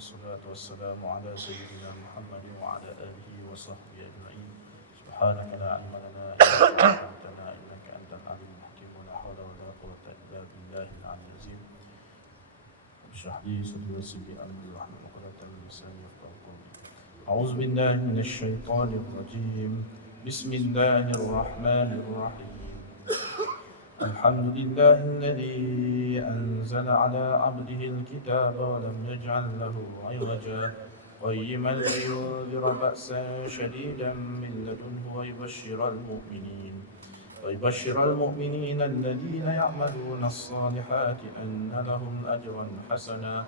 والصلاة والسلام على سيدنا محمد وعلى آله وصحبه أجمعين. سبحانك لا علم لنا إلا ما علمتنا إنك أنت العليم الحكيم ولا حول ولا قوة إلا بالله العلي العظيم. اشرح لي صدري ويسر لي أمري واحلل عقدة من لساني يفقهوا قولي. أعوذ بالله من الشيطان الرجيم. بسم الله الرحمن الرحيم. الحمد لله الذي أنزل على عبده الكتاب ولم يجعل له عوجا قيما لينذر بأسا شديدا من لدنه ويبشر المؤمنين الذين يعملون الصالحات أن لهم أجرا حسنا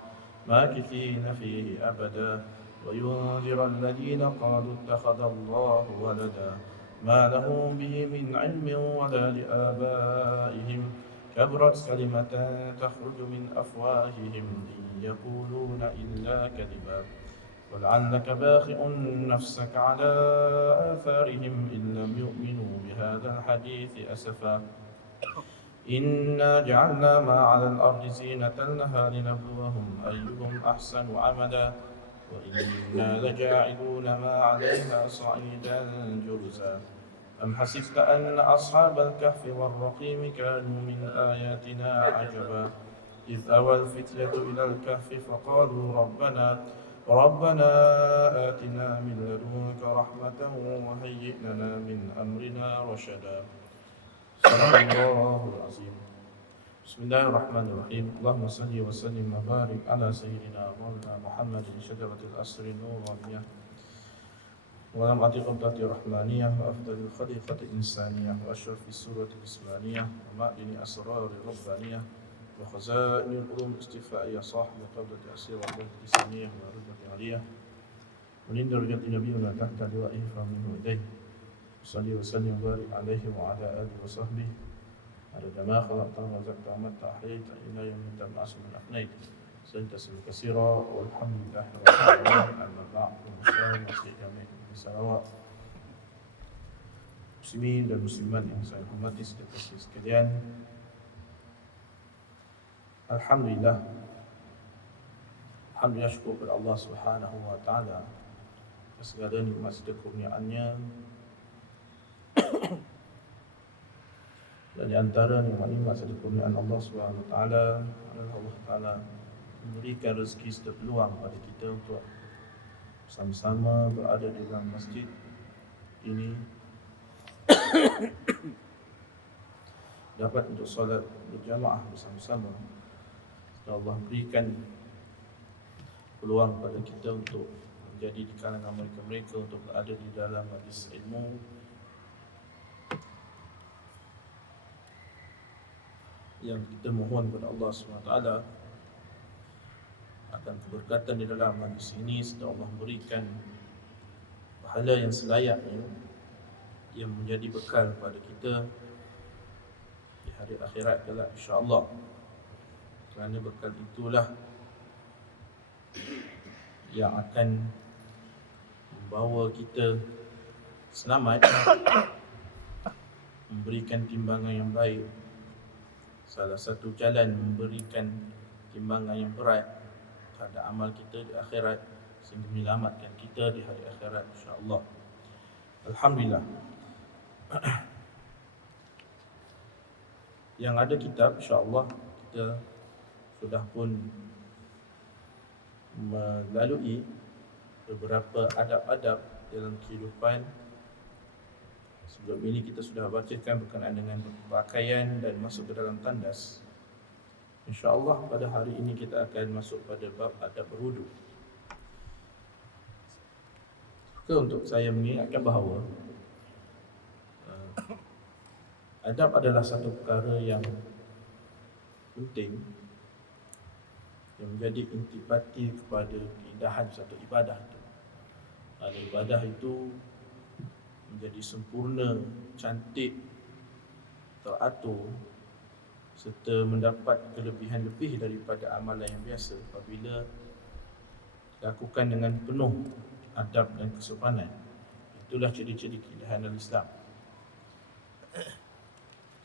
ماكثين فيه أبدا وينذر الذين قالوا اتخذ الله ولدا ما لهم به من علم ولا لآبائهم كبرت كلمة تخرج من أفواههم إن يقولون إلا كذبا ولعلك باخع نفسك على آثارهم إن لم يؤمنوا بهذا الحديث أسفا إنا جعلنا ما على الأرض زينة لها لنبلوهم أيهم أحسن عملا وإنا لجاعلون ما عليها صعيدا جرزا أم حسبت أن أصحاب الكهف والرقيم كانوا من آياتنا عجبا إذ أوى الفتية إلى الكهف فقالوا ربنا آتنا من لدنك رحمة وهيئ لنا من أمرنا رشدا. صدق الله العظيم. Bismillahirrahmanirrahim. Allahumma salli wa sallim wa barik ala sayyidina Maulana Muhammadin syajaratil asri nuraniyah wa lam atiqamtati rahmaniyah wa afdalil khaliqati insaniyah wa asyrafi surati ismaniyah wa ma'dini asrari rabbaniyah wa khazainil ulum istifa'iyah sahbi qabdati asir wa qabdati saniyah wa rubati aliyah wa nindur jati nabiyuna tahta liwa'ihi faminhu idayh salli wa sallim wa barik alaihi wa ala alihi wa sahbihi عدد ما خلقت ورزقت ومت أحييت إلى يوم تبعث من أفنيت سنت تسليما كثيرا والحمد لله رب العالمين. أما بعد والسلام عليكم warahmatullahi Muslimin dan muslimat yang saya hormati sekalian. Alhamdulillah syukur kepada Allah Subhanahu wa taala atas segala nikmat serta kurniaannya. Dan di antara nikmat-nikmat serta kurniaan Allah Subhanahu wa taala adalah Allah Taala memberikan rezeki serta peluang pada kita untuk sama-sama berada di dalam masjid ini dapat untuk solat berjamaah bersama-sama. Dan Allah berikan peluang pada kita untuk menjadi di kalangan mereka-mereka untuk berada di dalam majlis ilmu. Yang kita mohon kepada Allah SWT akan keberkatan di dalam majlis ini serta Allah berikan pahala yang selayaknya yang menjadi bekal kepada kita di hari akhirat kelak insya-Allah. Kerana bekal itulah yang akan membawa kita selamat, memberikan timbangan yang baik. Salah satu jalan memberikan timbangan yang berat terhadap amal kita di akhirat sehingga menyelamatkan kita di hari akhirat insya-Allah. Alhamdulillah. Yang ada kitab insya-Allah kita sudah pun melalui beberapa adab-adab dalam kehidupan. Sebelum ini kita sudah bacakan berkenaan dengan pakaian dan masuk ke dalam tandas. InsyaAllah pada hari ini kita akan masuk pada bab adab berwudu. Untuk saya mengingatkan bahawa adab adalah satu perkara yang penting yang menjadi intipati kepada keindahan satu ibadah itu. Ibadah itu menjadi sempurna, cantik, teratur serta mendapat kelebihan lebih daripada amalan yang biasa apabila dilakukan dengan penuh adab dan kesopanan. Itulah ciri-ciri keindahan Islam.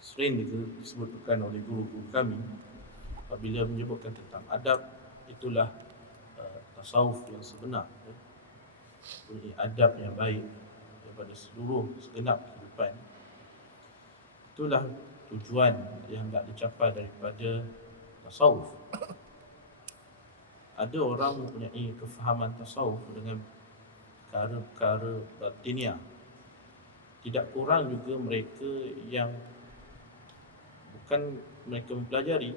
Sering disebutkan oleh guru-guru kami apabila menyebutkan tentang adab, itulah tasawuf yang sebenar, mempunyai adab yang baik daripada segenap kehidupan. Itulah tujuan yang nak dicapai daripada tasawuf. Ada orang mempunyai kefahaman tasawuf dengan perkara-perkara batiniah. Tidak kurang juga mereka yang bukan mereka mempelajari,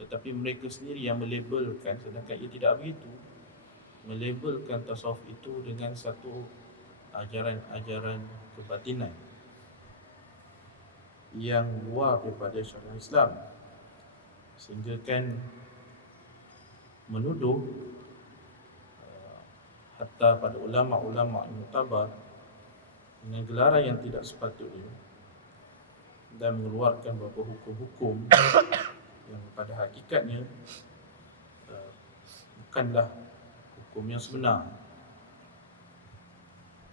tetapi mereka sendiri yang melabelkan, sedangkan ia tidak begitu, melabelkan tasawuf itu dengan satu ajaran-ajaran kebatinan yang luar daripada syariat Islam, sehingga kan menuduh hatta pada ulama-ulama yang muktabar dengan gelaran yang tidak sepatutnya dan mengeluarkan beberapa hukum-hukum yang pada hakikatnya bukanlah hukum yang sebenar.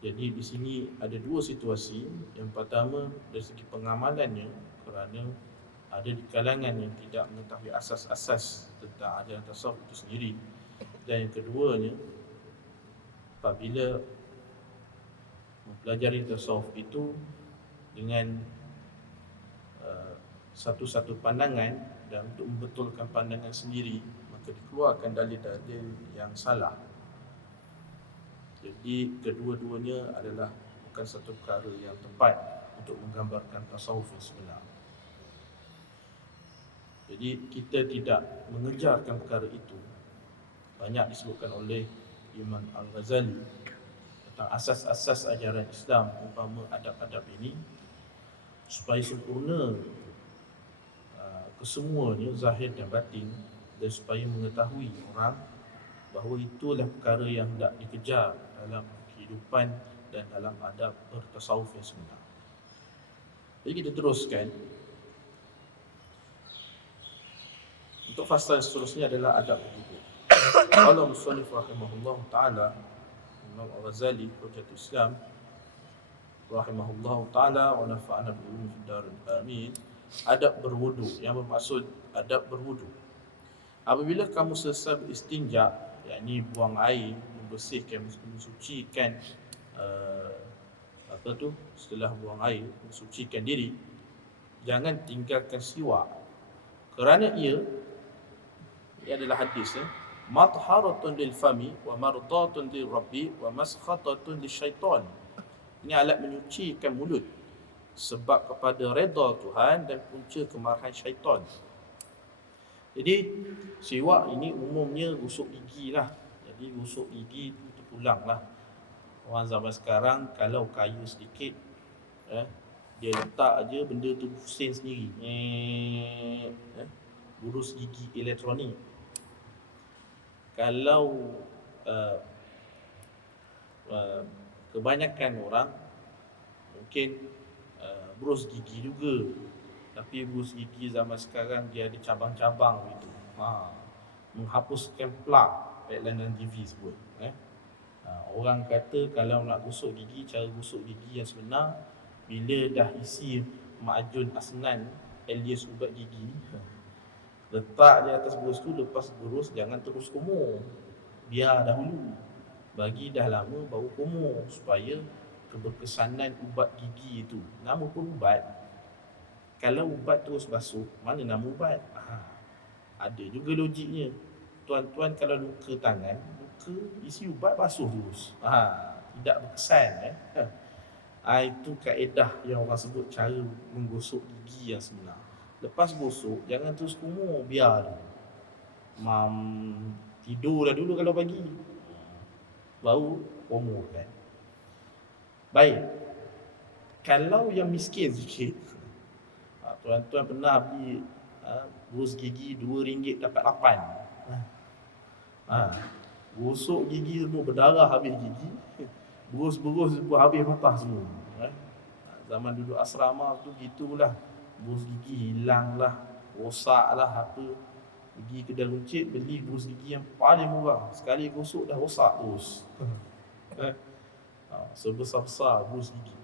Jadi di sini ada dua situasi. Yang pertama dari segi pengamalannya, kerana ada di kalangan yang tidak mengetahui asas-asas tentang ajaran tasawuf itu sendiri. Dan yang keduanya, apabila mempelajari tasawuf itu dengan satu-satu pandangan dan untuk membetulkan pandangan sendiri, maka dikeluarkan dalil-dalil yang salah. Jadi kedua-duanya adalah bukan satu perkara yang tepat untuk menggambarkan tasawuf yang sebenar. Jadi kita tidak mengejarkan perkara itu. Banyak disebutkan oleh Imam Al-Ghazali tentang asas-asas ajaran Islam, umpama adab-adab ini, supaya sempurna kesemuanya, zahir dan batin, dan supaya mengetahui orang bahawa itulah perkara yang hendak dikejar dalam kehidupan dan dalam adab bertasawuf yang sebenar. Jadi kita teruskan. Untuk fasal seterusnya adalah adab hidup. Qala musannif rahimahullah ta'ala, Imam Al-Ghazali Hujjatul Islam rahimahullah ta'ala wa nafa'ana bil ulum fid darin amin. Adab berwudu, yang bermaksud adab berwudu. Apabila kamu selesai beristinja, yakni buang air, membersihkan, mensucikan setelah buang air, mensucikan diri, jangan tinggalkan siwak, kerana ia adalah hadis, matharatun lil fami wa mardatun lir rabbi wa maskhatatun lisyaitan. Ini alat menyucikan mulut, sebab kepada redha Tuhan dan punca kemarahan syaitan. Jadi siwak ini umumnya gosok gigi lah. Jadi gosok gigi terpulang lah. Orang zaman sekarang kalau kaya sedikit, dia letak aja benda tu pusing sendiri, urus gigi elektronik. Kalau kebanyakan orang mungkin berus gigi juga, tapi berus gigi zaman sekarang dia ada cabang-cabang gitu. Menghapuskan plug lain TV sebut. Orang kata kalau nak gosok gigi, cara gosok gigi yang sebenar, bila dah isi makjun asnan alias ubat gigi, letak di atas berus tu, lepas berus jangan terus kumur, biar dahulu, bagi dah lama baru kumur, supaya keberkesanan ubat gigi itu. Nama pun ubat. Kalau ubat terus basuh, mana nama ubat? Ada juga logiknya. Tuan-tuan kalau luka tangan, luka isi ubat basuh terus, tidak berkesan. Itu kaedah yang orang sebut cara menggosok gigi yang sebenar. Lepas gosok, jangan terus kumur, biar tidurlah dulu kalau pagi, baru kumur kan. Baik, kalau yang miskin sikit, tuan-tuan pernah beli berus gigi RM2 dapat 8. Gosok gigi semua berdarah habis gigi, berus-berus semua habis patah semua. Zaman duduk asrama tu gitulah, berus gigi hilang lah, rosak lah apa. Pergi kedai runcit, beli berus gigi yang paling murah, sekali gosok dah rosak terus. Sebesar-besar berus gigi.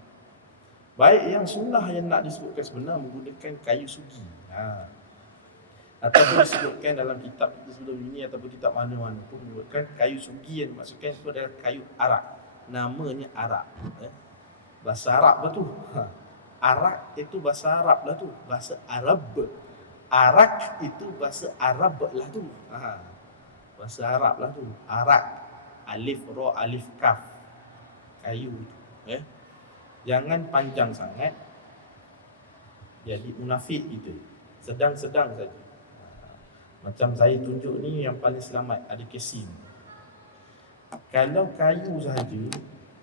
Baik, yang sunnah yang nak disebutkan sebenar menggunakan kayu sugi. Ataupun disebutkan dalam kitab sebelum ini ataupun kitab mana-mana pun menyebutkan kayu sugi yang dimaksudkan itu adalah kayu arak. Namanya arak. Bahasa Arab lah tu. Arak itu bahasa Arab lah tu. Bahasa Arab. Arak itu bahasa Arab lah tu. Bahasa Arab lah tu. Arak. Alif, ra, alif, kaf. Kayu tu. Jangan panjang sangat. Jadi munafik gitu. Sedang-sedang saja. Macam saya tunjuk ni yang paling selamat, ada kesim. Kalau kayu sahaja,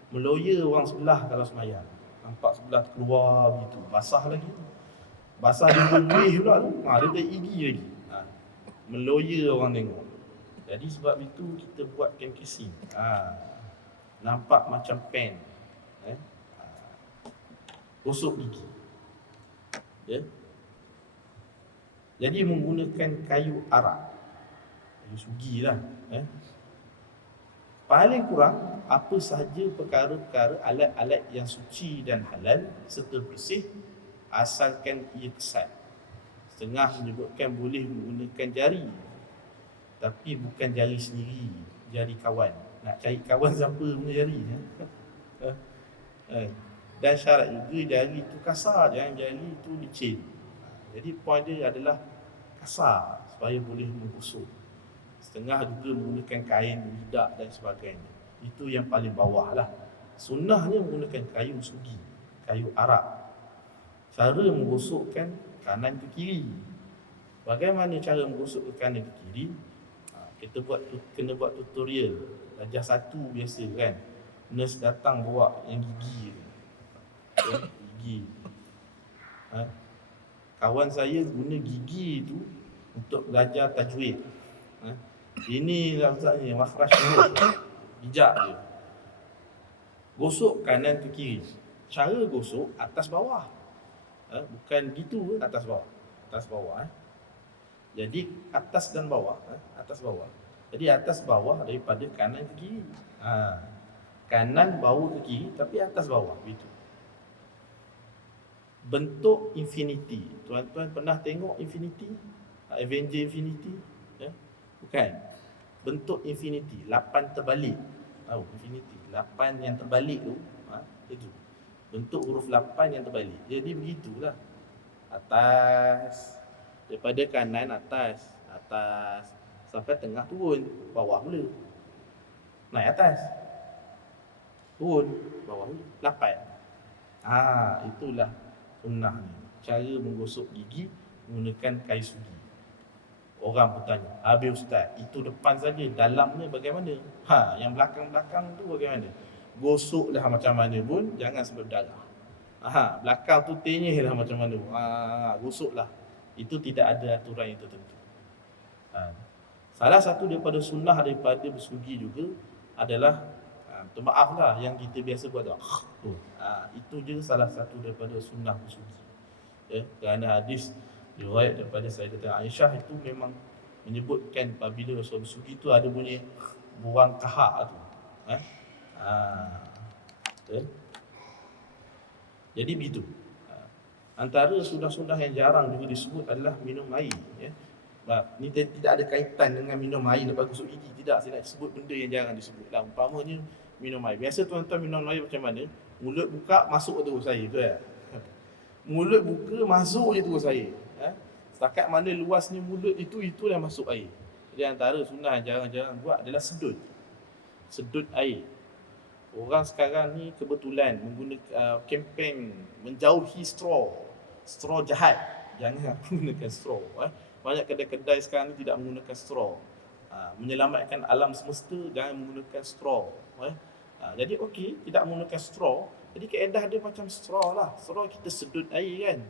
meloya orang sebelah kalau semayang. Nampak sebelah keluar begitu, basah lagi. Basah dia boleh pula tu. Dia tak gigi lagi. Meloya orang tengok. Jadi sebab itu kita buatkan kesim. Nampak macam pen. Gosok gigi. Jadi menggunakan kayu arak, kayu sugi lah. Paling kurang apa sahaja perkara-perkara alat-alat yang suci dan halal serta bersih, asalkan ia kesat. Setengah menyebutkan boleh menggunakan jari, tapi bukan jari sendiri, jari kawan. Nak cari kawan siapa guna jari. Dan syarat juga jari itu kasar, jangan jari itu licin. Jadi poin dia adalah kasar supaya boleh menggosok. Setengah juga menggunakan kain, lidak dan sebagainya. Itu yang paling bawah lah. Sunnahnya menggunakan kayu sugi, kayu arak. Cara menggosokkan kanan ke kiri. Bagaimana cara menggosok ke kanan ke kiri? Kita kena buat tutorial. Darjah 1 biasa kan. Nurse datang bawa yang gigi. Gigi. Kawan saya guna gigi tu untuk belajar tajwid. Ini lafaznya makhraj huruf. Bijak dia. Gosok kanan ke kiri. Cara gosok atas bawah. Bukan gitu atas bawah. Atas bawah. Jadi atas dan bawah. Atas bawah. Jadi atas bawah daripada kanan ke kiri. Kanan bawah ke kiri tapi atas bawah begitu. Bentuk infinity. Tuan-tuan pernah tengok infinity? Avenger Infinity? Bukan. Bentuk infinity, 8 terbalik. Tahu infinity, 8 yang terbalik tu, itu. Bentuk huruf 8 yang terbalik. Jadi begitulah. Atas, daripada kanan atas sampai tengah turun, bawah mula. Naik atas. Turun, bawah mula. 8. Itulah sunnah ni. Cara menggosok gigi menggunakan kayu sugi. Orang bertanya, habis ustaz, itu depan saja, dalamnya bagaimana? Yang belakang-belakang tu bagaimana? Gosoklah macam mana pun, jangan sebab darah. Belakang tu tenyih lah macam mana. Gosoklah. Itu tidak ada aturan yang tertentu. Salah satu daripada sunnah daripada bersugi juga adalah maaf lah yang kita biasa buat itu je salah satu daripada sunnah bersugi. Kerana hadis riwayat daripada Sayyidatina Aisyah itu memang menyebutkan apabila Rasul bersugi itu ada bunyi buang kahak tu. Jadi begitu. Antara sunnah-sunnah yang jarang juga disebut adalah minum air. Ni tidak ada kaitan dengan minum air lepas gosok gigi. Tidak, saya nak sebut benda yang jarang disebut lah. Umpamanya minum air. Biasa tuan-tuan minum air macam mana? Mulut buka, masuk ke terus air tu Mulut buka, masuk je terus air. Setakat mana luasnya mulut itu yang masuk air. Jadi antara sunnah yang jarang-jarang buat adalah sedut. Sedut air. Orang sekarang ni kebetulan menggunakan kempen menjauhi straw. Straw jahat. Jangan menggunakan straw. Banyak kedai-kedai sekarang ni tidak menggunakan straw. Menyelamatkan alam semesta, jangan menggunakan straw. Jadi okey, tidak menggunakan straw. Jadi kaedah dia macam straw lah. Straw kita sedut air kan.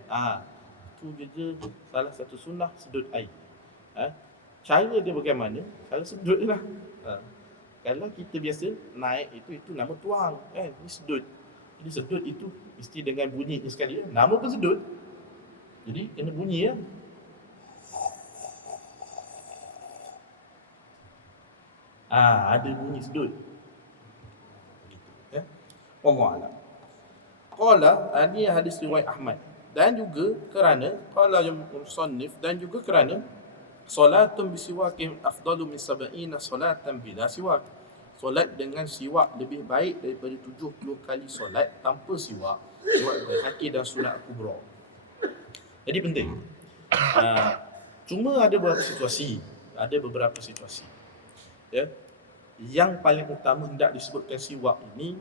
Itu juga salah satu sunnah, sedut air. Cara dia bagaimana? Cara sedut je lah. Kalau kita biasa naik itu nama tuang kan. Ini sedut. Jadi sedut itu mesti dengan bunyi ni sekali. Nama pun sedut. Jadi kena bunyi ya. Ada bunyi sedut. Gitu wallahu a'lam. Qala, ini hadis riwayat Ahmad. Dan juga kerana qala yang musannif, dan juga kerana Salatun bisiwakin afdalu min sab'ina salatan bila siwak. Solat dengan siwak lebih baik daripada 70 kali solat tanpa siwak. Siwak Baihaqi dan Sunan Kubra. Jadi penting. Cuma ada beberapa situasi. Ya. Yang paling utama hendak disebutkan siwak ini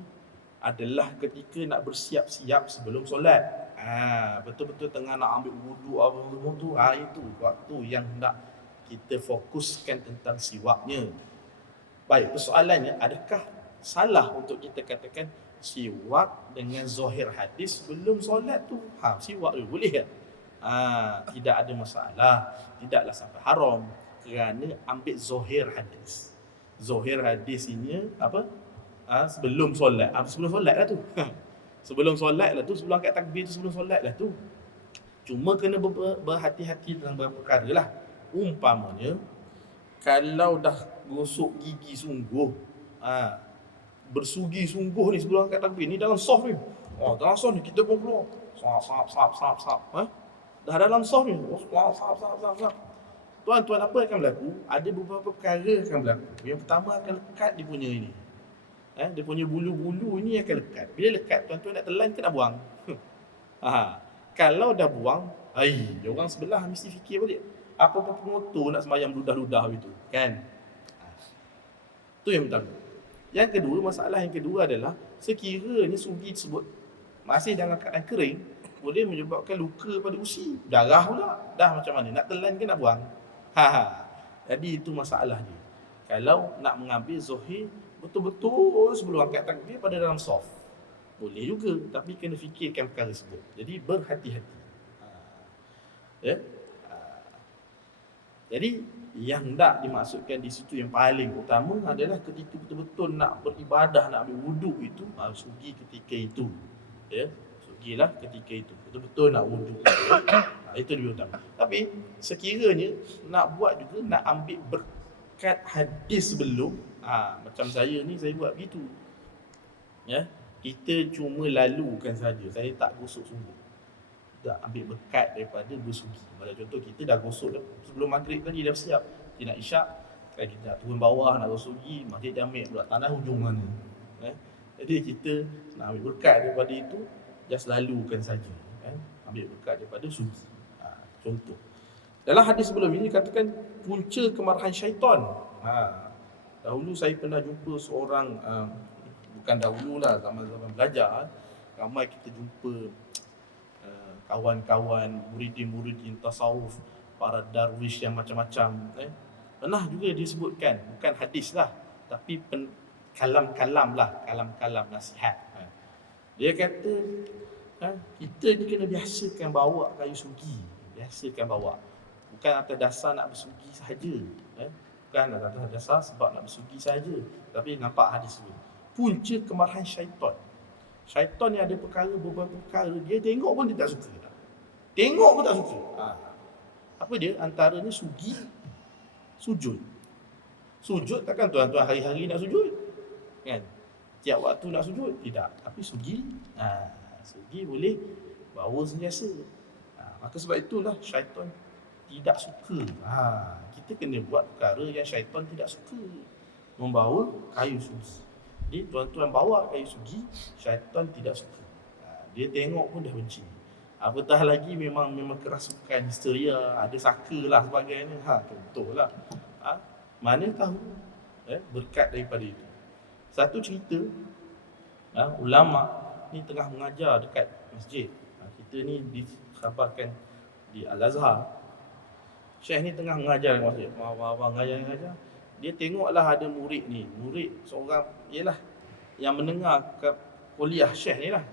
adalah ketika nak bersiap-siap sebelum solat. Betul-betul tengah nak ambil wudu apa semua tu, itu waktu yang hendak kita fokuskan tentang siwaknya. Baik, persoalannya, adakah salah untuk kita katakan siwak dengan zahir hadis belum solat tu? Siwak tu boleh kan? Tidak ada masalah, tidaklah sampai haram kerana ambil zahir hadis. Zahir hadis ini apa? Sebelum solat. Sebelum solat lah tu. Sebelum solat lah tu, sebelum angkat takbir tu, sebelum solat lah tu. Cuma kena berhati-hati dalam beberapa perkara lah. Umpamanya, kalau dah gosok gigi sungguh, bersugi sungguh ni sebelum angkat takbir ni dalam soft ni. Dalam soft ni kita pun keluar. Sap. Dah dalam soft ni. Sap. Tuan-tuan, apa akan berlaku? Ada beberapa perkara akan berlaku. Yang pertama akan lekat dia punya ini. Dia punya bulu-bulu ini akan lekat. Bila lekat, tuan-tuan nak telan ke nak buang? Kalau dah buang, orang sebelah mesti fikir balik. Apa-apa pengotor nak sembahyang ludah-ludah itu, kan? Itu yang pertama. Yang kedua, masalah yang kedua adalah sekiranya sugi tersebut masih dalam keadaan kering, boleh menyebabkan luka pada usi. Darah pula. Dah macam mana? Nak telan ke nak buang? Jadi itu masalah dia. Kalau nak mengambil zahir betul-betul sebelum angkat takbir pada dalam soft, boleh juga, tapi kena fikirkan perkara tersebut. Jadi berhati-hati. Jadi yang hendak dimaksudkan di situ yang paling utama adalah ketika betul-betul nak beribadah, nak ambil wuduk itu, sugi ketika itu. Sugilah ketika itu. Betul-betul nak wuduk. Itu lebih utama. Tapi sekiranya nak buat juga, nak ambil berkat hadis sebelum, macam saya ni, saya buat begitu. Kita cuma lalukan saja. Saya tak gosok sungguh. Tak ambil berkat daripada bersugi. Macam contoh, kita dah gosok dah. Sebelum maghrib tadi dah siap. Kita nak isyak, kita nak turun bawah, nak gosok gigi, masjid Jamik pula, tanah hujung mana. Jadi kita nak ambil berkat daripada itu, just lalukan saja. Ambil berkat daripada sugi. Contoh. Dalam hadis sebelum ini katakan punca kemarahan syaitan. Dahulu saya pernah jumpa seorang, bukan dahululah, zaman-zaman belajar, ramai kita jumpa kawan-kawan, murid-murid tasawuf, para darwish yang macam-macam. Pernah juga disebutkan, bukan hadis lah, tapi kalam-kalam lah, kalam-kalam nasihat. Dia kata, kita ni kena biasakan bawa kayu sugi. Biasakan bawa. Bukan atas dasar nak bersugi sahaja. Bukan atas dasar sebab nak bersugi sahaja. Tapi nampak hadis tu. Punca kemarahan syaitan. Syaitan ni ada beberapa perkara, dia tengok pun dia tak suka. Tengok pun tak suka. Apa dia? Antaranya sugi, sujud. Sujud takkan tuan-tuan hari-hari nak sujud? Kan? Tiap waktu nak sujud? Tidak. Tapi sugi, sugi boleh bawa sentiasa. Maka sebab itulah syaitan tidak suka. Kita kena buat perkara yang syaitan tidak suka. Membawa kayu sugi. Jadi tuan-tuan bawa kayu sugi, syaitan tidak suka. Dia tengok pun dah benci. Apatah lagi memang kerasukan, histeria, ada saka lah sebagainya. Contohlah. Mana tahu berkat daripada itu. Satu cerita, ulama ni tengah mengajar dekat masjid. Kita ni dikhabarkan di Al-Azhar. Syekh ni tengah mengajar di masjid. Mengajar. Dia tengoklah ada murid ni. Murid seorang, ialah yang mendengar ke kuliah Syekh ni lah.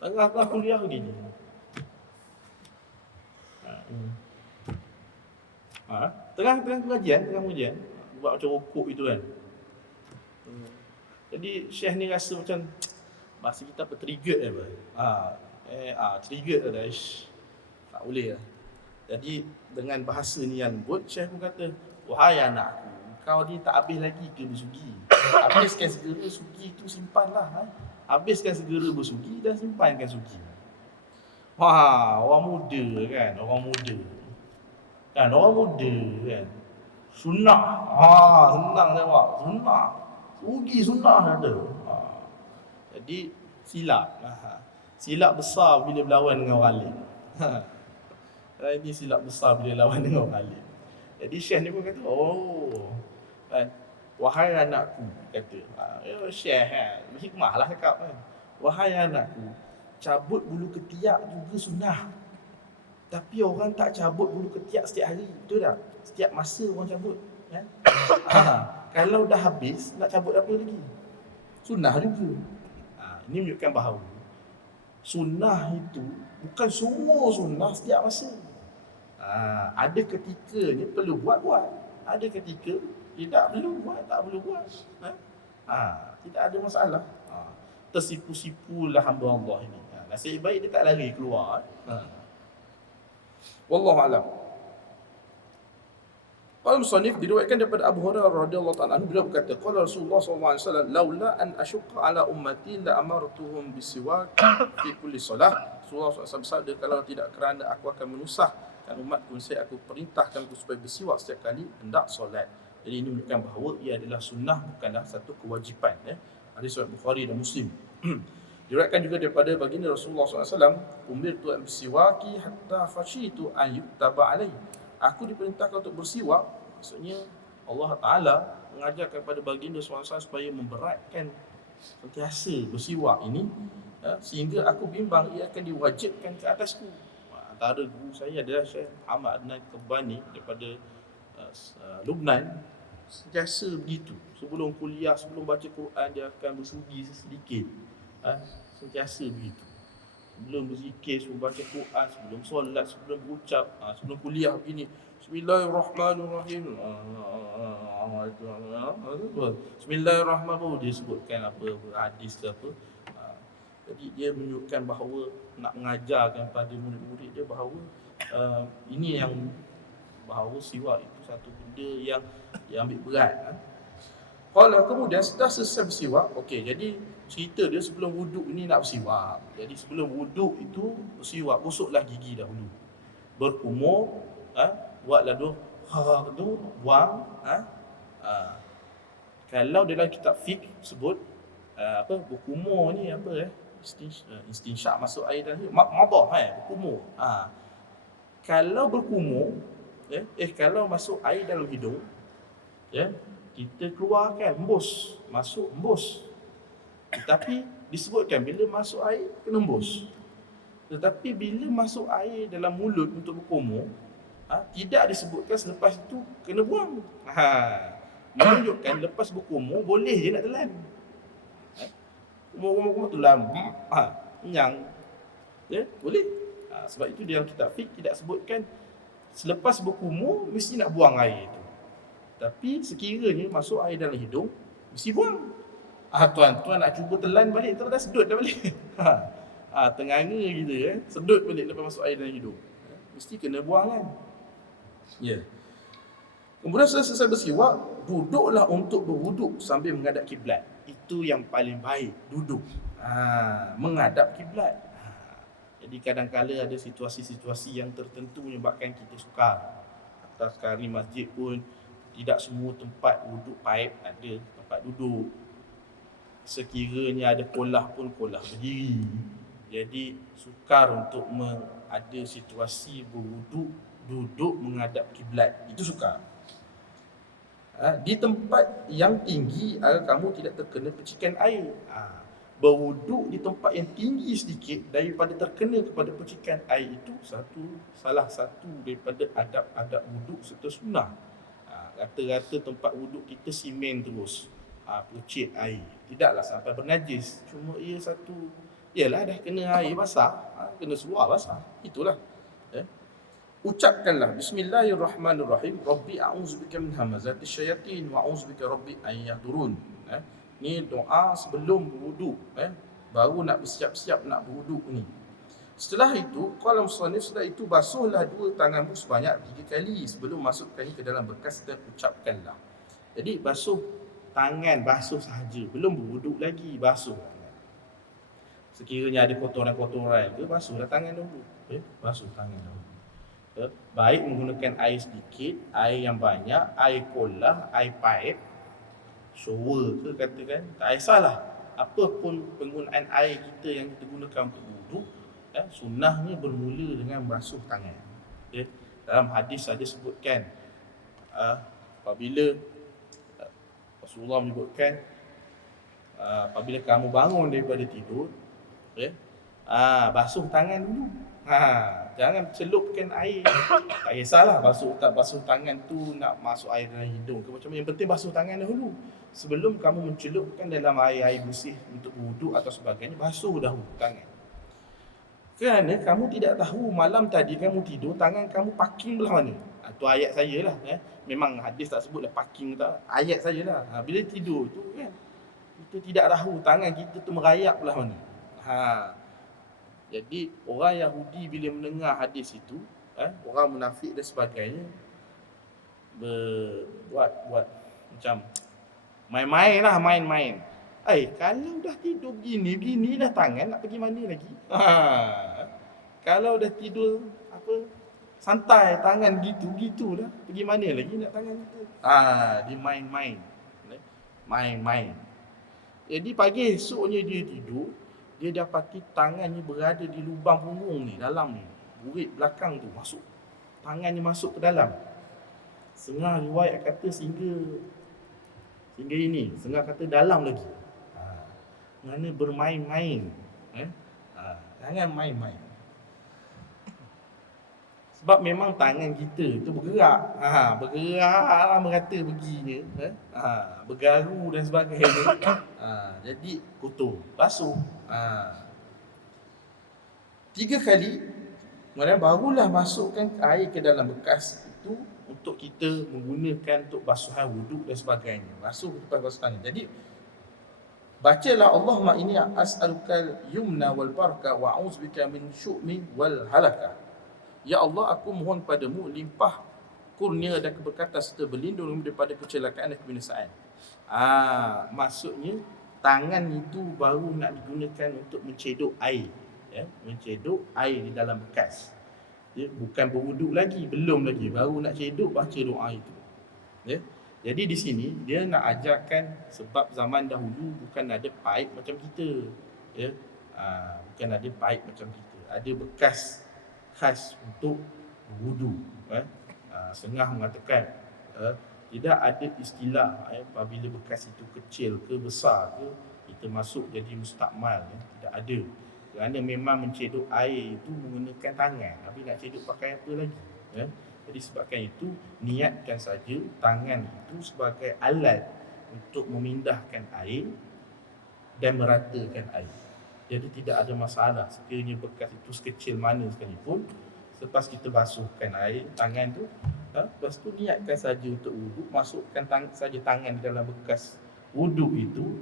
Tengah kuliah begini. Tengah pengajian, buat macam rokok itu kan. Jadi Syekh ni rasa macam, bahasa kita apa, trigger trigger dah. Tak boleh lah. Jadi dengan bahasa ni yang lembut, Syekh pun kata, wahai anakku, kau ni tak habis lagi ke bersugi? Habiskan segera sugi tu, simpanlah. Habiskan segera bersugi dan simpankan sugi. Orang muda kan, orang muda. Kan orang muda kan. Sunnah. Senang jawab. Sunnah. Rugi sunnah ada. Jadi silap. Silap besar bila berlawan dengan orang alim. Ini silap besar bila lawan dengan orang alim. Jadi Syekh ni pun kata, kan, wahai anakku, kata, Syekh kan, hikmah lah cakap kan. Wahai anakku, cabut bulu ketiak juga sunnah. Tapi orang tak cabut bulu ketiak setiap hari, betul tak? Setiap masa orang cabut, kan? Kalau dah habis, nak cabut apa lagi? Sunnah juga. Ini menunjukkan bahawa sunnah itu bukan semua sunnah setiap masa. Ada ketikanya perlu buat. Ada ketika tidak perlu buat, tak perlu buat. Tidak ada masalah. Tersipu-sipulah hamba Allah ini. Nasib baik dia tak lari keluar. Wallahu a'lam. Qala musannif, diriwayatkan daripada Abu Hurairah radhiyallahu ta'ala anhu, beliau berkata, qala Rasulullah sallallahu alaihi wasallam, laula an asyqa ala ummati la amartuhum bisiwak fi kulli solah. Rasulullah SAW bersabda, kalau tidak kerana aku akan menusahkan umatku, saya aku perintahkan aku supaya bersiwak setiap kali hendak solat. Jadi ini menunjukkan bahawa ia adalah sunnah, bukanlah satu kewajipan. Hadis riwayat Bukhari dan Muslim. Diriwayatkan juga daripada baginda Rasulullah SAW, umirtu an bisiwaki hatta khasyitu an yuktaba alaihi. Aku diperintahkan untuk bersiwak, maksudnya Allah Ta'ala mengajarkan kepada baginda SAW supaya memberatkan sentiasa bersiwak ini, sehingga aku bimbang ia akan diwajibkan ke atasku. Antara guru saya adalah Syekh Muhammad Adnan Kebani daripada Lubnan. Sentiasa begitu, sebelum kuliah, sebelum baca Quran, dia akan bersugi sedikit. Sentiasa begitu. Sebelum berzikir, sebelum baca Quran, sebelum solat, sebelum berucap, sebelum kuliah begini, Bismillahirrahmanirrahim. Bismillahirrahmanirrahim. Dia sebutkan apa hadis ke apa. Jadi dia menunjukkan bahawa nak mengajarkan pada murid-murid dia bahawa ini yang bahawa siwak itu satu benda yang diambil berat. Kalau kemudian setelah selesai bersiwak, okey, jadi cerita dia sebelum wuduk ni nak bersiwak. Jadi sebelum wuduk itu bersiwak, gosoklah gigi dahulu. Berkumur, buatlah dua tu, buang. Kalau dalam kitab fiqh sebut berkumur ni apa istinsyak masuk air dalam hidung, madah berkumur. Kalau berkumur, kalau masuk air dalam hidung, kita keluarkan, embus, masuk embus. Tetapi disebutkan bila masuk air kena embus. Tetapi bila masuk air dalam mulut untuk berkumur, tidak disebutkan selepas itu kena buang. Menunjukkan lepas berkumur boleh je nak telan. Kumur telan, kenyang, boleh. Sebab itu dalam kitab fiqh tidak sebutkan selepas berkumur mesti nak buang air itu. Tapi sekiranya masuk air dalam hidung, mesti buang. Tuan nak cuba telan balik, tu dah sedut dah balik. Tenganga gitu, sedut balik lepas masuk air dalam hidung. Mesti kena buang kan. Kemudian selesai bersiwak, duduklah untuk berwuduk sambil menghadap kiblat. Itu yang paling baik, duduk menghadap kiblat. Jadi kadang-kala ada situasi-situasi yang tertentu menyebabkan kita sukar. Atas sekarang ni masjid pun tidak semua tempat wuduk paip ada tempat duduk. Sekiranya ada kolah pun kolah berdiri. Jadi sukar untuk ada situasi berwuduk duduk menghadap kiblat. Itu sukar. Di tempat yang tinggi agar kamu tidak terkena percikan air. Berwuduk di tempat yang tinggi sedikit daripada terkena kepada percikan air itu salah satu daripada adab-adab wuduk serta sunnah. Rata-rata tempat wuduk kita simen terus, percik air, tidaklah sampai bernajis. Cuma ia ialah dah kena air basah, kena seluar basah, itulah. Ucapkanlah Bismillahirrahmanirrahim, Rabbi a'udzubika min hamazatis syayatin wa a'udzubika Rabbi an yahdurun. Ni doa sebelum berwuduk, baru nak bersiap-siap nak berwuduk ni. Setelah itu, qala musannif, setelah itu basuhlah dua tanganmu sebanyak 3 kali sebelum masukkannya ke dalam bekas dan ucapkanlah. Jadi basuh tangan, basuh sahaja, belum berwuduk lagi, basuh tangan. Sekiranya ada kotoran-kotoran ke, basuhlah tangan dulu. Basuh tangan dulu. Baik menggunakan air sedikit, air yang banyak, air kolah, air paip, shower ke katakan, tak kisahlah. Apa pun penggunaan air kita yang kita gunakan untuk wuduk, sunnahnya bermula dengan basuh tangan. Dalam hadis ada sebutkan apabila Rasulullah menyebutkan apabila kamu bangun daripada tidur, basuh tangan dulu. Jangan celupkan air. Tak kisahlah tak basuh tangan tu nak masuk air dalam hidung ke macam mana, yang penting basuh tangan dahulu. Sebelum kamu mencelupkan dalam air bersih untuk wuduk atau sebagainya, basuh dahulu tangan. Kerana kamu tidak tahu malam tadi kamu tidur, tangan kamu parking belah mana. Itu ayat sajalah. Memang hadis tak sebutlah parking tak, ayat sajalah. Bila tidur tu kan, kita tidak tahu tangan kita tu merayap belah mana. Jadi orang Yahudi bila mendengar hadis itu, orang munafik dan sebagainya, buat macam main-main. Kalau dah tidur begini dah tangan nak pergi mana lagi? Kalau dah tidur santai tangan gitu dah, pergi mana lagi nak tangan kita? Dia main-main. Jadi pagi esoknya dia tidur, dia dapati tangannya berada di lubang punggung ni, dalam ni, burit belakang tu masuk. Tangannya masuk ke dalam. Setengah riwayat kata sehingga ini, setengah kata dalam lagi. Mana bermain-main. Jangan main-main. Sebab memang tangan kita tu bergerak. Bergerak merata perginya. Bergaru dan sebagainya. Jadi kotor, basuh. 3 kali, kemudian barulah masukkan air ke dalam bekas itu untuk kita menggunakan untuk basuhan wuduk dan sebagainya. Basuh lepas basuh tangan. Jadi bacalah Allahumma inni as'alukal yumna wal baraka wa a'udzubika min syu'mi wal halaka. Ya Allah, aku mohon padamu limpah kurnia dan keberkatan serta berlindung daripada kecelakaan dan kebinasaan. Maksudnya tangan itu baru nak digunakan untuk mencedok air, mencedok air di dalam bekas. Bukan berwuduk lagi, belum lagi, baru nak cedok baca doa itu. Jadi di sini dia nak ajarkan, sebab zaman dahulu bukan ada paip macam kita, bukan ada paip macam kita, ada bekas khas untuk berwuduk. Setengah mengatakan tidak ada istilah apabila bekas itu kecil ke besar ke kita masuk jadi mustakmal, tidak ada. Kerana memang mencedok air itu menggunakan tangan, tapi nak cedok pakai apa lagi? Jadi sebabkan itu niatkan saja tangan itu sebagai alat untuk memindahkan air dan meratakan air. Jadi tidak ada masalah sekiranya bekas itu sekecil mana sekalipun. Selepas kita basuhkan air tangan tu, lepas tu niatkan saja untuk wuduk, masukkan saja tangan di dalam bekas wuduk itu,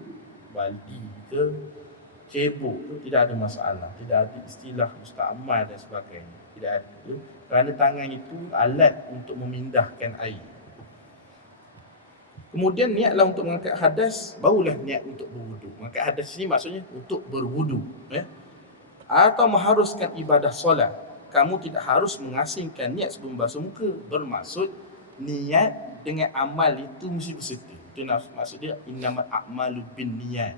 baldi ke cebok tu, tidak ada masalah. Tidak ada istilah mustakmal dan sebagainya, tidak ada. Kerana tangan itu alat untuk memindahkan air. Kemudian niatlah untuk mengangkat hadas, barulah niat untuk berwuduk. Mengangkat hadas ini maksudnya untuk berwuduk, atau mengharuskan ibadah solat. Kamu tidak harus mengasingkan niat sebelum basuh muka. Bermaksud niat dengan amal itu mesti berserta. Itu maksud dia innamal a'malu bin niat,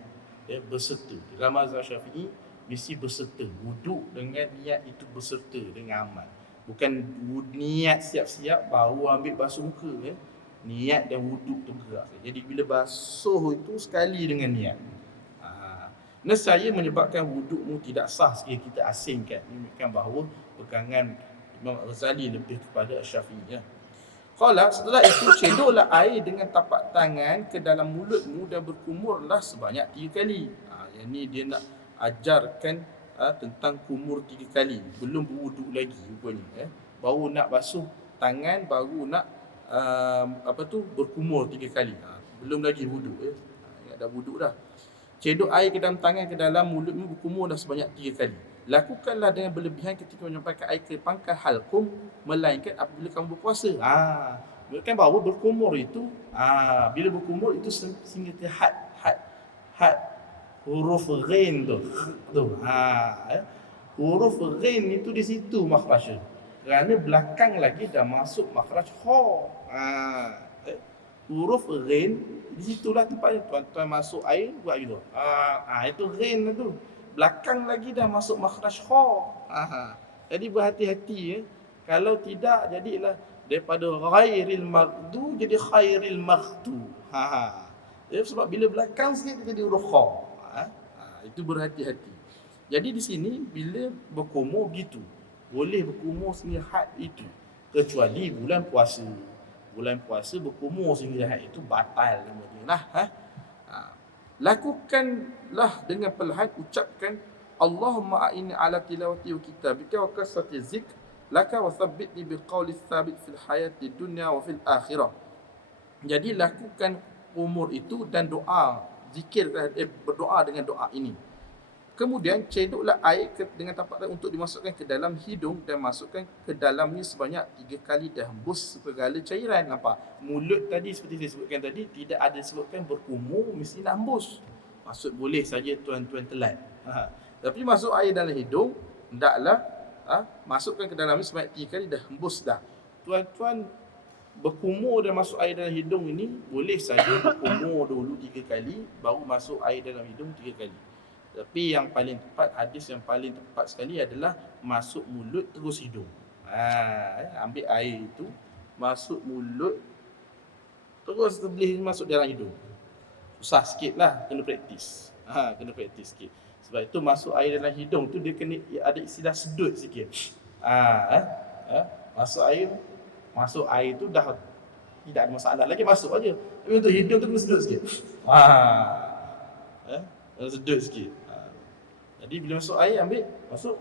berserta. Dalam mazhab Syafi'i mesti berserta. Wuduk dengan niat itu berserta dengan amal. Bukan niat siap-siap baru ambil basuh muka. Niat dan wuduk tu bergerak. Jadi bila basuh itu sekali dengan niat. Nescaya menyebabkan wudukmu tidak sah sekiranya kita asingkan. Menunjukkan bahawa pegangan Imam Ghazali lebih kepada Syafi'i. Qala, setelah itu cedoklah air dengan tapak tangan ke dalam mulutmu dan berkumurlah sebanyak 3 kali. Yang ni dia nak ajarkan tentang kumur 3 kali. Belum berwuduk lagi rupanya. Baru nak basuh tangan, baru nak berkumur 3 kali. Belum lagi wuduk. Dah wuduk dah. Cedok air ke dalam tangan ke dalam mulutmu, berkumur dah sebanyak 3 kali. Lakukanlah dengan berlebihan ketika menyampaikan air ke pangkal halkum, melainkan apabila kamu berpuasa. Kan bahawa berkumur itu, bila berkumur itu sehingga ke had huruf ghain tu. Huruf ghain itu di situ makhrajnya. Kerana belakang lagi dah masuk makhraj kha. Huruf ghin di situlah tempatnya tuan-tuan masuk air buat gitu. Itu ghin tu. Belakang lagi dah masuk makhraj kha. Jadi berhati-hati ya. Kalau tidak jadilah daripada ghairil maghdu jadi khairil maghdu. Ya, sebab bila belakang sikit dia jadi huruf kha. Itu berhati-hati. Jadi di sini bila berkumur gitu, boleh berkumur sehingga had itu, kecuali bulan puasa. Bulan puasa berkumur sehingga had itu batal nama dia lah. Lakukanlah dengan perlahan, ucapkan Allahumma a'inni ala tilawati wa kitabika wa kasrati zikr laka wa thabbitni biqawli thabit fil hayati dunya wa fil akhirah. Jadi lakukan umur itu dan doa, zikir, berdoa dengan doa ini. Kemudian cedoklah air dengan tapak tangan untuk dimasukkan ke dalam hidung dan masukkan ke dalamnya sebanyak 3 kali dan hembus segala cairan. Nampak? Mulut tadi seperti saya sebutkan tadi tidak ada disebutkan berkumur mesti nak hembus. Maksud boleh saja tuan-tuan telan. Tapi masuk air dalam hidung hendaklah masukkan ke dalamnya sebanyak 3 kali dah hembus dah. Tuan-tuan berkumur dan masuk air dalam hidung ini boleh saja berkumur dulu 3 kali baru masuk air dalam hidung 3 kali. Tapi yang paling tepat, hadis yang paling tepat sekali adalah masuk mulut terus hidung. Ambil air itu, masuk mulut, terus boleh masuk dalam hidung. Susah sikit lah, kena praktis. Kena praktis sikit. Sebab itu masuk air dalam hidung tu dia kena ada istilah sedut sikit. Masuk air tu dah tidak ada masalah lagi, masuk aja. Tapi untuk hidung tu kena sedut sikit. Sedut sikit. Jadi bila masuk air ambil, masuk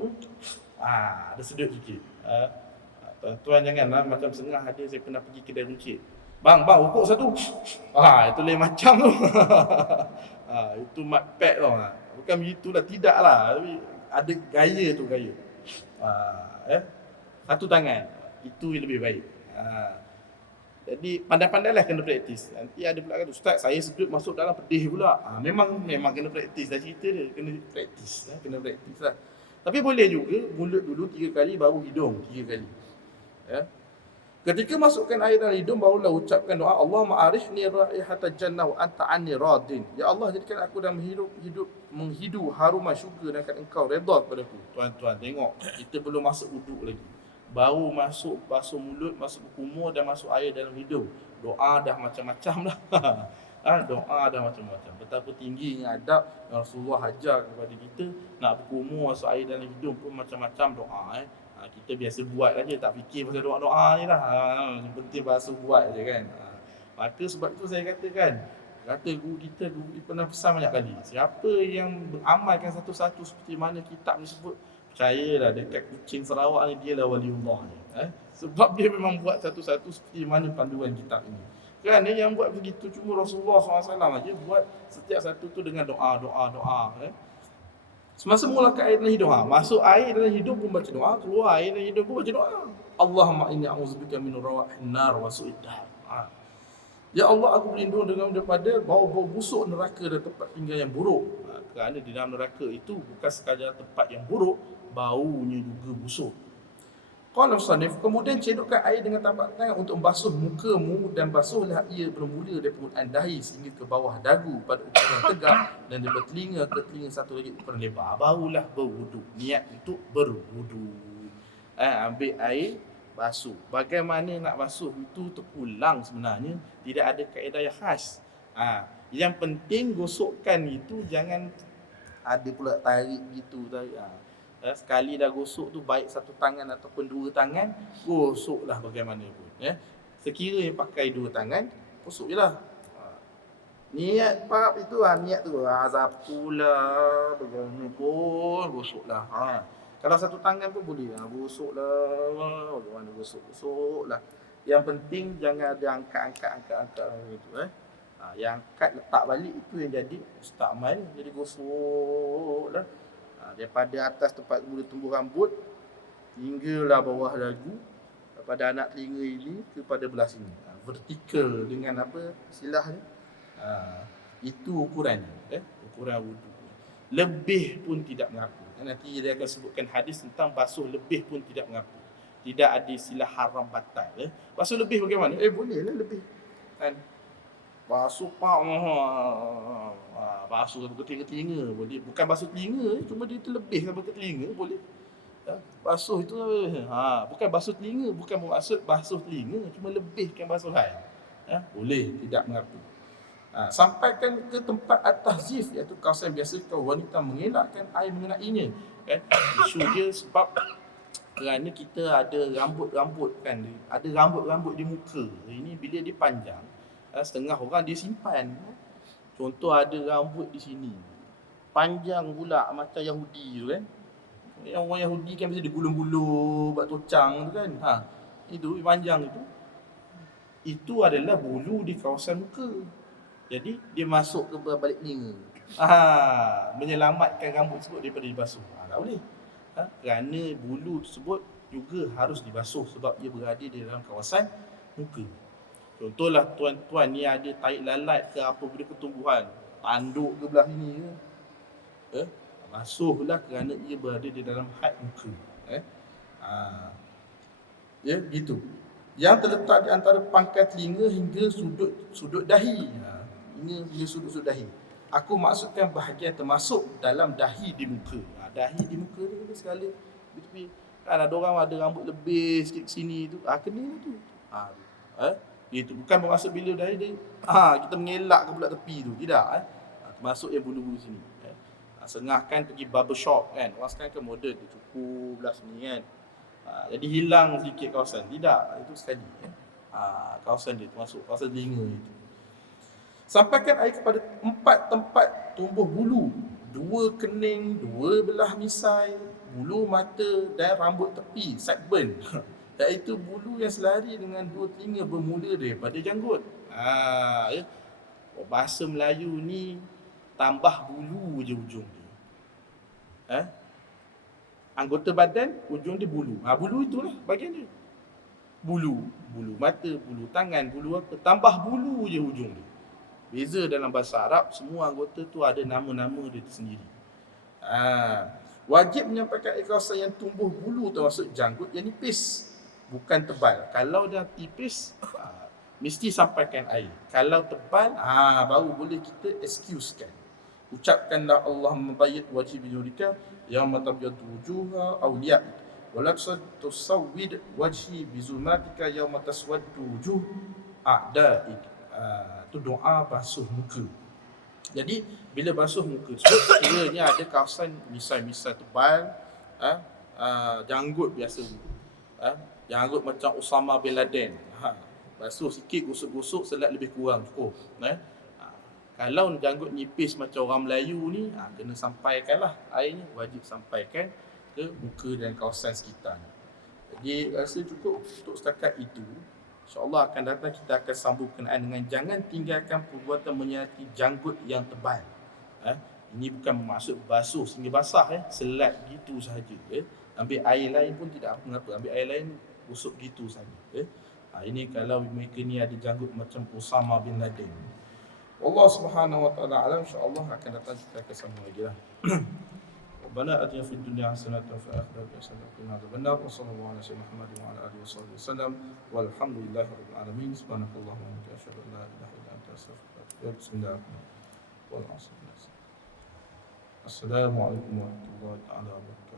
ada sedut sikit. Tuan-tuan janganlah macam setengah ada saya pernah pergi kedai runcit. Bang, rokok satu. Itu lain macam tu. Itu mat pad tau. Bukan begitulah, tidaklah. Tapi ada gaya tu, gaya. Satu tangan. Itu yang lebih baik. Jadi pandai-pandailah kena praktis. Nanti ada pula kata, Ustaz saya sedut masuk dalam pedih pula. Memang kena praktis dah cerita dia. Kena praktis lah. Tapi boleh juga mulut dulu 3 kali baru hidung 3 kali. Ketika masukkan air dalam hidung barulah ucapkan doa Allahumma arihni raihata jannah wa anta anni radin. Ya Allah jadikan aku dalam menghidu haruman syurga dan engkau redha kepadaku. Tuan-tuan tengok, kita belum masuk wuduk lagi. Baru masuk basuh mulut, masuk berkumur dan masuk air dalam hidung. Doa dah macam-macam dah. Doa dah macam-macam. Betapa tingginya adab yang Rasulullah ajar kepada kita. Nak berkumur, masuk air dalam hidung pun macam-macam doa. Kita biasa buat aja, tak fikir pasal doa-doa ni lah. Yang penting basuh buat je kan. Maka sebab tu saya katakan, guru kita pernah pesan banyak kali. Siapa yang beramalkan satu-satu seperti mana kitab ni sebut, percayalah dekat Kuching Sarawak ni dia lah waliullah ni. Sebab dia memang buat satu-satu seperti mana panduan kitab ini. Kerana yang buat begitu cuma Rasulullah SAW aja buat setiap satu tu dengan doa. Semasa mulakan air dalam hidung, masuk air dalam hidung pun baca doa, keluar air dalam hidung pun baca doa. Allahumma inni a'udzubika min rawahin nar wa su'id dahr. Ya Allah, aku berlindung daripada bau-bau busuk neraka dan tempat tinggal yang buruk. Kerana di dalam neraka itu bukan sekadar tempat yang buruk, baunya juga busuk. Qala musannif, kemudian cedokkan air dengan tapak tangan untuk membasuh mukamu dan basuhlah ia bermula dari permulaan dahi sehingga ke bawah dagu pada ukuran tegak dan daripada telinga ke telinga satu lagi ukuran lebar. Barulah berwuduk. Niat untuk berwuduk. Ambil air, basuh. Bagaimana nak basuh itu terpulang sebenarnya. Tidak ada kaedah yang khas. Yang penting gosokkan itu jangan ada pula tarik gitu. Sekali dah gosok tu baik satu tangan ataupun 2 tangan, gosoklah bagaimanapun. Sekiranya pakai 2 tangan, gosok je lah. Niat pap itu niat tu zapulah bagaimanapun, gosoklah. Kalau satu tangan pun boleh gosoklah. Bagaimana gosok-gosoklah. Yang penting jangan ada angkat gitu. Yang angkat letak balik itu yang jadi mustakmal, jadi gosoklah. Daripada atas tempat mula tumbuh rambut hinggalah bawah dagu, daripada anak telinga ini kepada belah sini. Vertikal dengan apa istilahnya? Itu ukurannya, ukuran wuduk. Lebih pun tidak mengapa. Nanti dia akan sebutkan hadis tentang basuh lebih pun tidak mengapa. Tidak ada istilah haram batal. Basuh lebih bagaimana? Boleh lah lebih. Kan? Basuh basuh sampai ke telinga boleh. Bukan basuh telinga, cuma dia terlebih sampai ke telinga boleh. Basuh itu bukan basuh telinga, bukan bermaksud basuh telinga, cuma lebihkan basuhan. Boleh, tidak mengapa. Sampaikan ke tempat at-tahzif, iaitu kawasan biasa kalau wanita mengelakkan air mengenainya. Kan? Isu dia sebab kerana kita ada rambut-rambut kan, ada rambut-rambut di muka. Ini bila dia panjang, setengah orang dia simpan. Contoh ada rambut di sini, panjang pula macam Yahudi tu kan. Yang orang Yahudi kan mesti digulung-gulung, buat tocang tu kan. Itu panjang itu. Itu adalah bulu di kawasan muka. Jadi dia masuk ke balik telinga. Menyelamatkan rambut tersebut daripada dibasuh. Tak boleh. Kerana bulu tersebut juga harus dibasuh sebab ia berada di dalam kawasan muka. Contohlah tuan-tuan ni ada tarik lalat ke apa benda ketumbuhan, tanduk ke belah sini ke. Basuhlah kerana ia berada di dalam had muka. Gitu. Yang terletak di antara pangkal telinga hingga sudut dahi. Hingga sudut dahi. Aku maksudkan bahagian termasuk dalam dahi di muka. Dahi di muka ni segala tepi. Kan ada orang ada rambut lebih sikit ke sini tu, kena tu. Itu bukan bermaksud bila dahi dia kita mengelak ke pula tepi tu, tidak. Termasuk yang bulu-bulu sini. Sengahkan pergi barber shop kan. Orang sekarang kan modern, dia cukur belah sini kan. Jadi hilang sedikit kawasan. Tidak, itu sekali. Kawasan dia termasuk kawasan telinga itu. Sampaikan air kepada 4 tempat tumbuh bulu, 2 kening, 2 belah misai, bulu mata dan rambut tepi, sideburn. Iaitu bulu yang selari dengan 2 telinga bermula daripada janggut. Bahasa Melayu ni tambah bulu je ujung dia. Anggota badan, ujung dia bulu. Bulu itulah bagian dia. Bulu mata, bulu tangan, bulu apa, tambah bulu je ujung dia. Beza dalam bahasa Arab, semua anggota tu ada nama-nama dia tersendiri. Wajib menyampaikan kawasan yang tumbuh bulu termasuk janggut yang nipis, bukan tebal. Kalau dah tipis, mesti sampaikan air. Kalau tebal, baru boleh kita excusekan. Ucapkanlah Allahumma bayyid wajhi binurika yawma tabyaddu wujuha awliya wa la tusawwid wajhi bizulmatika yawma taswaddu wujuh a'daik. Itu doa basuh muka. Jadi bila basuh muka tersebut, sekiranya ada kawasan misai-misai tebal, janggut biasa, janggut macam Osama bin Laden, basuh sikit, gosok-gosok, selat lebih kurang cukup. Kalau janggut nipis macam orang Melayu ni, kena sampaikanlah airnya, wajib sampaikan ke muka dan kawasan sekitar. Jadi rasa cukup untuk setakat itu. InsyaAllah akan datang kita akan sambung berkenaan dengan jangan tinggalkan perbuatan menyati janggut yang tebal. Ini bukan bermaksud basuh sehingga basah, selat gitu sahaja. Ambil air lain pun tidak apa-apa, ambil air lain gosok gitu sahaja. Ini kalau mereka ni ada janggut macam Osama bin Laden. Allah Subhanahu wa taala alam, insya-Allah akan datang kita akan sambung lagi lah. Rabbana atina fid dunya hasanatan wa fil akhirati hasanatan wa qina adzabannar. Wa sallallahu ala sayyidina Muhammad wa ala alihi wasallam. Walhamdulillahi rabbil alamin. Subhanakallahumma wa bihamdika asyhadu an la ilaha illa anta astaghfiruka wa atubu ilaik. Bismillahirrahmanirrahim. Assalamualaikum warahmatullahi wabarakatuh.